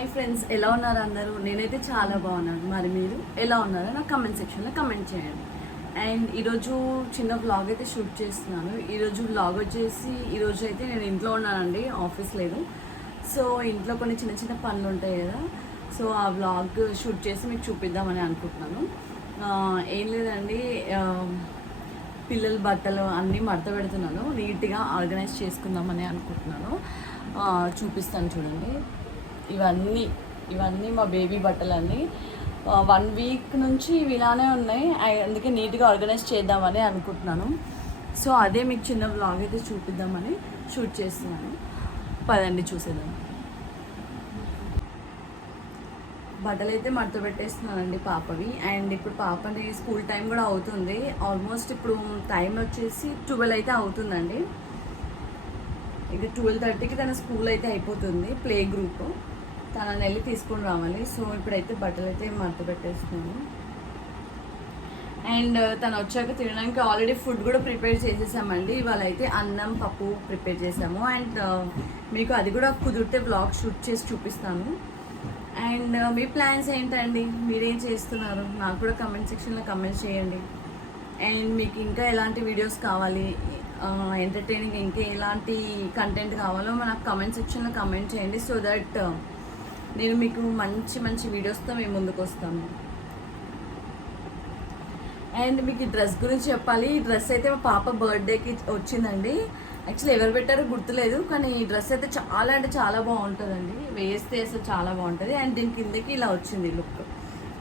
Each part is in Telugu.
హాయ్ ఫ్రెండ్స్, ఎలా ఉన్నారు అందరూ? నేనైతే చాలా బాగున్నాను. మరి మీరు ఎలా ఉన్నారో నాకు కమెంట్ సెక్షన్లో కమెంట్ చేయండి. అండ్ ఈరోజు చిన్న వ్లాగ్ అయితే షూట్ చేస్తున్నాను. ఈరోజు వ్లాగ్ వచ్చేసి ఈరోజు అయితే నేను ఇంట్లో ఉన్నానండి, ఆఫీస్ లేదు. సో ఇంట్లో కొన్ని చిన్న చిన్న పనులు ఉంటాయి కదా, సో ఆ వ్లాగ్ షూట్ చేసి మీకు చూపిద్దామని అనుకుంటున్నాను. ఏం లేదండి, పిల్లల బట్టలు అన్నీ మడత పెడుతున్నాను, నీట్గా ఆర్గనైజ్ చేసుకుందామని అనుకుంటున్నాను. చూపిస్తాను చూడండి. ఇవన్నీ మా బేబీ బట్టలన్నీ 1 వీక్ నుంచి ఇవి ఇలానే ఉన్నాయి. అందుకే నీట్గా ఆర్గనైజ్ చేద్దామని అనుకుంటున్నాను. సో అదే మీకు చిన్న వ్లాగ్ అయితే చూపిద్దామని షూట్ చేస్తున్నాను. పదండి చూసేదాన్ని. బట్టలు అయితే మడత పెట్టేస్తున్నానండి పాపవి. అండ్ ఇప్పుడు పాపని స్కూల్ టైం కూడా అవుతుంది. ఆల్మోస్ట్ ఇప్పుడు టైం వచ్చేసి 12 అయితే అవుతుందండి. ఇక 12:30కి తన స్కూల్ అయితే అయిపోతుంది, ప్లే గ్రూప్. తనని వెళ్ళి తీసుకొని రావాలి. సో ఇప్పుడైతే బట్టలు అయితే మడత పెట్టేస్తున్నాను. అండ్ తను వచ్చాక తినడానికి ఆల్రెడీ ఫుడ్ కూడా ప్రిపేర్ చేసేసామండి. ఇవాళ అయితే అన్నం పప్పు ప్రిపేర్ చేసాము. అండ్ మీకు అది కూడా కుదిరితే వ్లాగ్ షూట్ చేసి చూపిస్తాను. అండ్ మీ ప్లాన్స్ ఏంటండి? మీరేం చేస్తున్నారు? నాకు కూడా కమెంట్ సెక్షన్లో కమెంట్ చేయండి. అండ్ మీకు ఇంకా ఎలాంటి వీడియోస్ కావాలి, ఎంటర్టైనింగ్ ఇంకా ఎలాంటి కంటెంట్ కావాలో నాకు కమెంట్ సెక్షన్లో కమెంట్ చేయండి. సో దట్ నేను మీకు మంచి మంచి వీడియోస్తో మేము ముందుకు వస్తాము. అండ్ మీకు ఈ డ్రెస్ గురించి చెప్పాలి. ఈ డ్రెస్ అయితే మా పాప బర్త్డేకి వచ్చిందండి. యాక్చువల్లీ ఎవరు పెట్టారో గుర్తులేదు, కానీ ఈ డ్రెస్ అయితే చాలా అంటే చాలా బాగుంటుందండి. వేస్తే అసలు చాలా బాగుంటుంది. అండ్ దీని కిందకి ఇలా వచ్చింది లుక్,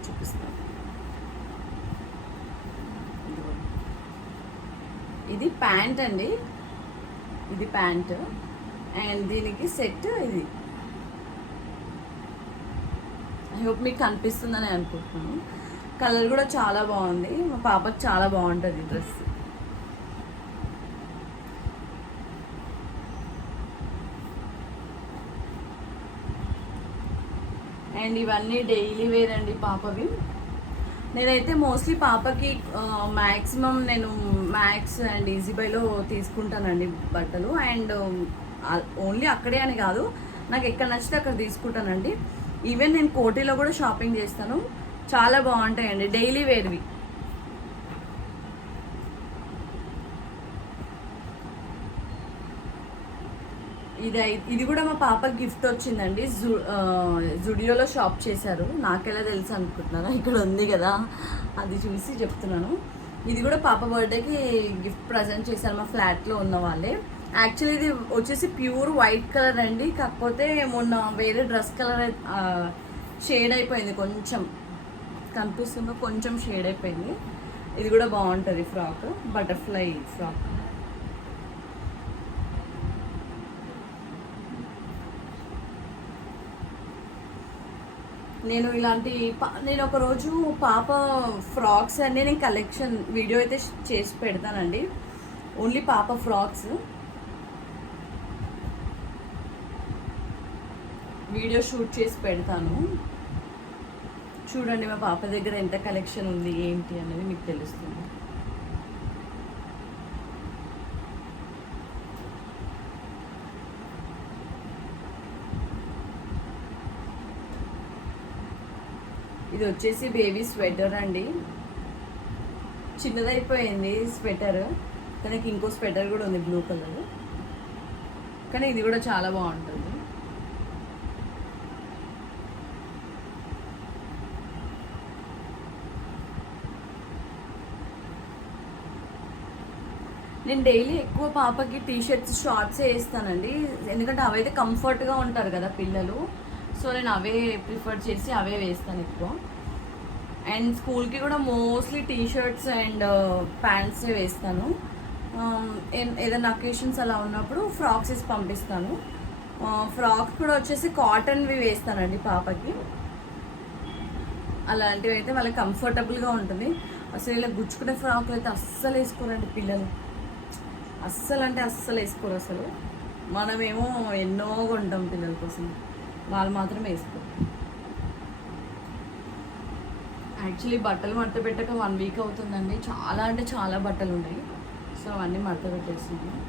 చూపిస్తాను. ఇది ప్యాంట్ అండి, ఇది ప్యాంట్. అండ్ దీనికి సెట్ ఇది. ఐ హోప్ మీకు కనిపిస్తుందని అనుకుంటున్నాను. కలర్ కూడా చాలా బాగుంది. మా పాపకి చాలా బాగుంటుంది డ్రెస్. అండ్ ఇవన్నీ డైలీ వేర్ అండి పాపవి. నేనైతే మోస్ట్లీ పాపకి మ్యాక్సిమం నేను మ్యాక్స్ అండ్ ఈజీబైలో తీసుకుంటానండి బట్టలు. అండ్ ఓన్లీ అక్కడే అని కాదు, నాకు ఎక్కడ నచ్చితే అక్కడ తీసుకుంటానండి. ఈవెన్ నేను కోటిలో కూడా షాపింగ్ చేస్తాను. చాలా బాగుంటాయండి డైలీ వేర్వి. ఇది కూడా మా పాపకి గిఫ్ట్ వచ్చిందండి. జుడియోలో షాప్ చేశారు. నాకెలా తెలుసు అనుకుంటున్నారా? ఇక్కడ ఉంది కదా, అది చూసి చెప్తున్నాను. ఇది కూడా పాప బర్త్డేకి గిఫ్ట్ ప్రజెంట్ చేశారు మా ఫ్లాట్లో ఉన్న వాళ్ళే. యాక్చువల్లీ ఇది వచ్చేసి ప్యూర్ వైట్ కలర్ అండి. కాకపోతే మొన్న వేరే డ్రెస్ కలర్ షేడ్ అయిపోయింది, కొంచెం కనిపిస్తుందో కొంచెం షేడ్ అయిపోయింది. ఇది కూడా బాగుంటుంది ఫ్రాక్, బటర్ఫ్లై ఫ్రాక్. నేను ఒకరోజు పాప ఫ్రాక్స్ అన్నీ నేను కలెక్షన్ వీడియో అయితే చేసి పెడతానండి. ఓన్లీ పాప ఫ్రాక్స్ వీడియో షూట్ చేసి పెడతాను. చూడండి మా పాప దగ్గర ఎంత కలెక్షన్ ఉంది ఏంటి అనేది మీకు తెలుస్తుంది. ఇది వచ్చేసి బేబీ స్వెటర్ అండి. చిన్నదైపోయింది స్వెటర్. తనకి ఇంకో స్వెటర్ కూడా ఉంది బ్లూ కలర్, కానీ ఇది కూడా చాలా బాగుంటుంది. నేను డైలీ ఎక్కువ పాపకి టీషర్ట్స్ షార్ట్సే వేస్తానండి, ఎందుకంటే అవైతే కంఫర్ట్గా ఉంటారు కదా పిల్లలు. సో నేను అవే ప్రిఫర్ చేసి అవే వేస్తాను ఎక్కువ. అండ్ స్కూల్కి కూడా మోస్ట్లీ టీషర్ట్స్ అండ్ ప్యాంట్సే వేస్తాను. ఏదైనా అకేషన్స్ అలా ఉన్నప్పుడు ఫ్రాక్స్ వేసి పంపిస్తాను. ఫ్రాక్స్ కూడా వచ్చేసి కాటన్వి వేస్తానండి పాపకి. అలాంటివి అయితే వాళ్ళకి కంఫర్టబుల్గా ఉంటుంది. అసలు ఇలా గుచ్చుకునే ఫ్రాక్లు అయితే అస్సలు వేసుకోరండి పిల్లలు, అస్సలు అంటే అస్సలు వేసుకోరు అసలు. మనమేమో ఎన్నో కొంటాం పిల్లల కోసం, వాళ్ళు మాత్రం వేసుకోరు. యాక్చువల్లీ బట్టలు మడత పెట్టక 1 వీక్ అవుతుందండి. చాలా అంటే చాలా బట్టలు ఉన్నాయి. సో అవన్నీ మడత పెట్టేస్తున్నాను.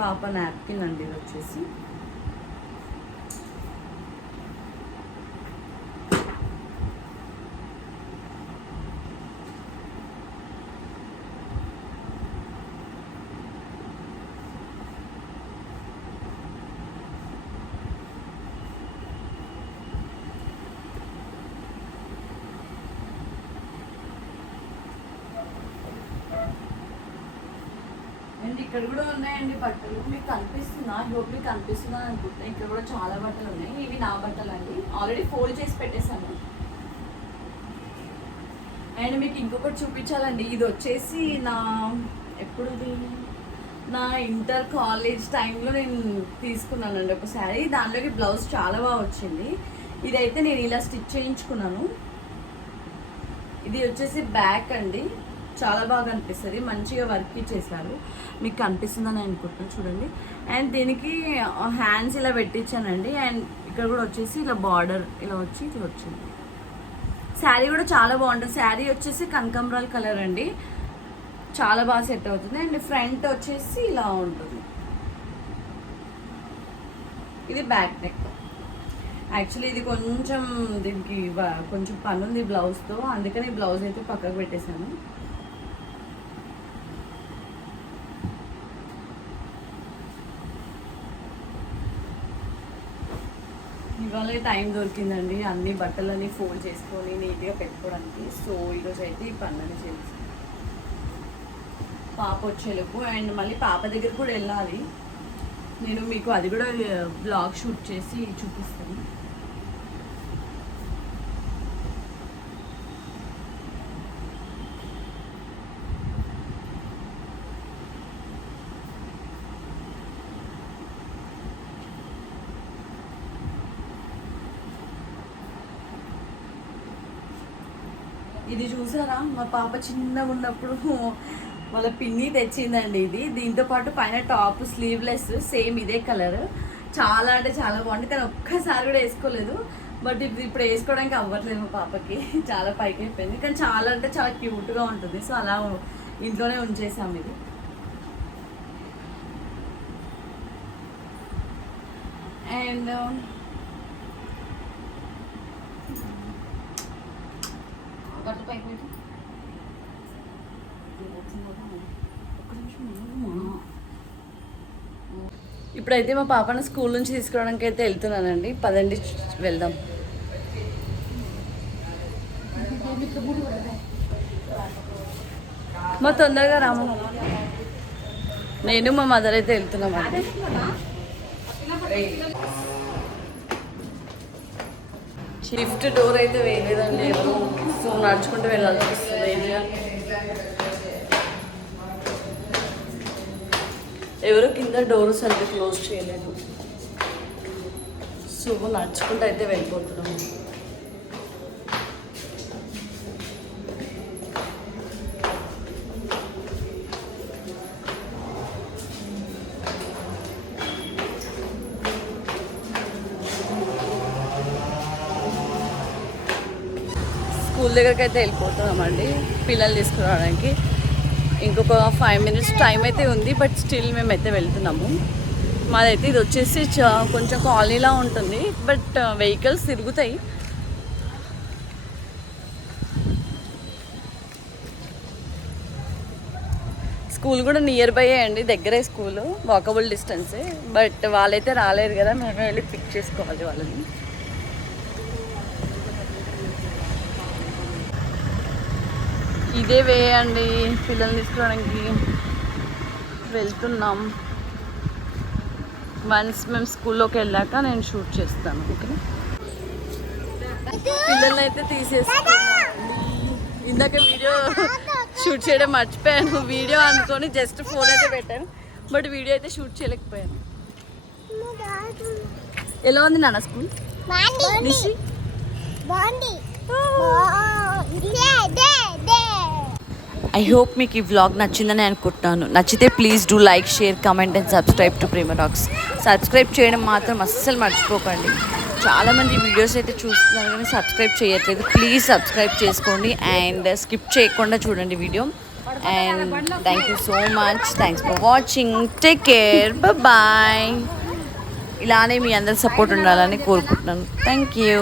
పాప నాప్కిన్ అండి ఇది వచ్చేసి. ఇక్కడ కూడా ఉన్నాయండి బట్టలు. మీకు కనిపిస్తుందా? హోప్ మీకు కనిపిస్తుందా అనుకుంటున్నా. ఇక్కడ కూడా చాలా బట్టలు ఉన్నాయి. ఇవి నా బట్టలు అండి, ఆల్రెడీ ఫోల్డ్ చేసి పెట్టేశాను. అండ్ మీకు ఇంకొకటి చూపించాలండి. ఇది వచ్చేసి ఎప్పుడుది నా ఇంటర్ కాలేజ్ టైంలో నేను తీసుకున్నానండి ఒక శారీ. దానిలోకి బ్లౌజ్ చాలా బాగా వచ్చింది. ఇదైతే నేను ఇలా స్టిచ్ చేయించుకున్నాను. ఇది వచ్చేసి బ్యాక్ అండి, చాలా బాగా అనిపిస్తుంది. మంచిగా వర్క్ చేశారు. మీకు కనిపిస్తుందని అనుకుంటున్నాను చూడండి. అండ్ దీనికి హ్యాండ్స్ ఇలా పెట్టించానండి. అండ్ ఇక్కడ కూడా వచ్చేసి ఇలా బార్డర్ ఇలా వచ్చి ఇట్లా వచ్చింది. శారీ కూడా చాలా బాగుంటుంది. శారీ వచ్చేసి కనకాంబరాల్ కలర్ అండి, చాలా బాగా సెట్ అవుతుంది. అండ్ ఫ్రంట్ వచ్చేసి ఇలా ఉంటుంది. ఇది బ్యాక్ నెక్. యాక్చువల్లీ ఇది కొంచెం దీనికి కొంచెం పని ఉంది బ్లౌజ్తో, అందుకని బ్లౌజ్ అయితే పక్కకు పెట్టేశాను. ఇవాళ టైం దొరికిందండి అన్ని బట్టలన్నీ ఫోల్డ్ చేసుకొని నీట్గా పెట్టుకోవడానికి. సో ఈరోజు అయితే ఈ పనులని చేసి పాప వచ్చేలోపు, అండ్ మళ్ళీ పాప దగ్గర కూడా వెళ్ళాలి. నేను మీకు అది కూడా బ్లాగ్ షూట్ చేసి చూపిస్తాను. ఇది చూసారా, మా పాప చిన్నగా ఉన్నప్పుడు వాళ్ళ పిన్ని తెచ్చిందండి ఇది. దీంతో పాటు పైన టాప్ స్లీవ్లెస్ సేమ్ ఇదే కలర్. చాలా అంటే చాలా బాగుంది, కానీ ఒక్కసారి కూడా వేసుకోలేదు. బట్ ఇప్పుడు వేసుకోవడానికి అవ్వట్లేదు మా పాపకి, చాలా పైకి అయిపోయింది. కానీ చాలా అంటే చాలా క్యూట్గా ఉంటుంది. సో అలా ఇంట్లోనే ఉంచేసాం ఇది. అండ్ ఇప్పుడైతే మా పాపను స్కూల్ నుంచి తీసుకురావడానికి అయితే వెళ్తున్నానండి. పదండి వెళ్దాం. మా తొందరగా రాము. నేను మా మదర్ అయితే వెళ్తున్నామండి. లిఫ్ట్ డోర్ అయితే వేయలేదండి ఎవరు, సో నడుచుకుంటూ వెళ్ళాల్సి వస్తుంది. ఎవరు కింద డోర్స్ అంటే క్లోజ్ చేయలేదు, సో నడుచుకుంటూ అయితే వెళ్ళిపోతున్నాము. స్కూల్ దగ్గరికి అయితే వెళ్ళిపోతున్నామండి పిల్లలు తీసుకురావడానికి. ఇంకొక 5 minutes టైం అయితే ఉంది, బట్ స్టిల్ మేమైతే వెళ్తున్నాము. మాదైతే ఇది వచ్చేసి కొంచెం కాలనీలా ఉంటుంది, బట్ వెహికల్స్ తిరుగుతాయి. స్కూల్ కూడా నియర్ బై అండి, దగ్గరే స్కూలు, వాకబుల్ డిస్టెన్సే. బట్ వాళ్ళైతే రాలేదు కదా, మేము వెళ్ళి పిక్ చేసుకోవాలి వాళ్ళని. ఇదే వే అండి, పిల్లల్ని తీసుకోవడానికి వెళ్తున్నాం. వన్స్ మేము స్కూల్లోకి వెళ్ళాక నేను షూట్ చేస్తాను, ఓకేనా? పిల్లల్ని అయితే తీసేస్తాను. ఇందాక వీడియో షూట్ చేయడం మర్చిపోయాను. వీడియో అనుకొని జస్ట్ ఫోన్ అయితే పెట్టాను, బట్ వీడియో అయితే షూట్ చేయలేకపోయాను. ఎలా ఉంది నాన్న స్కూల్? నిషి ఐ హోప్ మీకు ఈ వ్లాగ్ నచ్చిందని అనుకుంటున్నాను. నచ్చితే please do like, share, comment and subscribe to Prema talks. Subscribe చేయడం మాత్రం అస్సలు మర్చిపోకండి. చాలామంది వీడియోస్ అయితే చూస్తున్నారు కానీ సబ్స్క్రైబ్ చేయట్లేదు. ప్లీజ్ సబ్స్క్రైబ్ చేసుకోండి అండ్ స్కిప్ చేయకుండా చూడండి video. And thank you so much. Thanks for watching. Take care. Bye. ఇలానే మీ అందరి సపోర్ట్ ఉండాలని కోరుకుంటున్నాను. Thank you.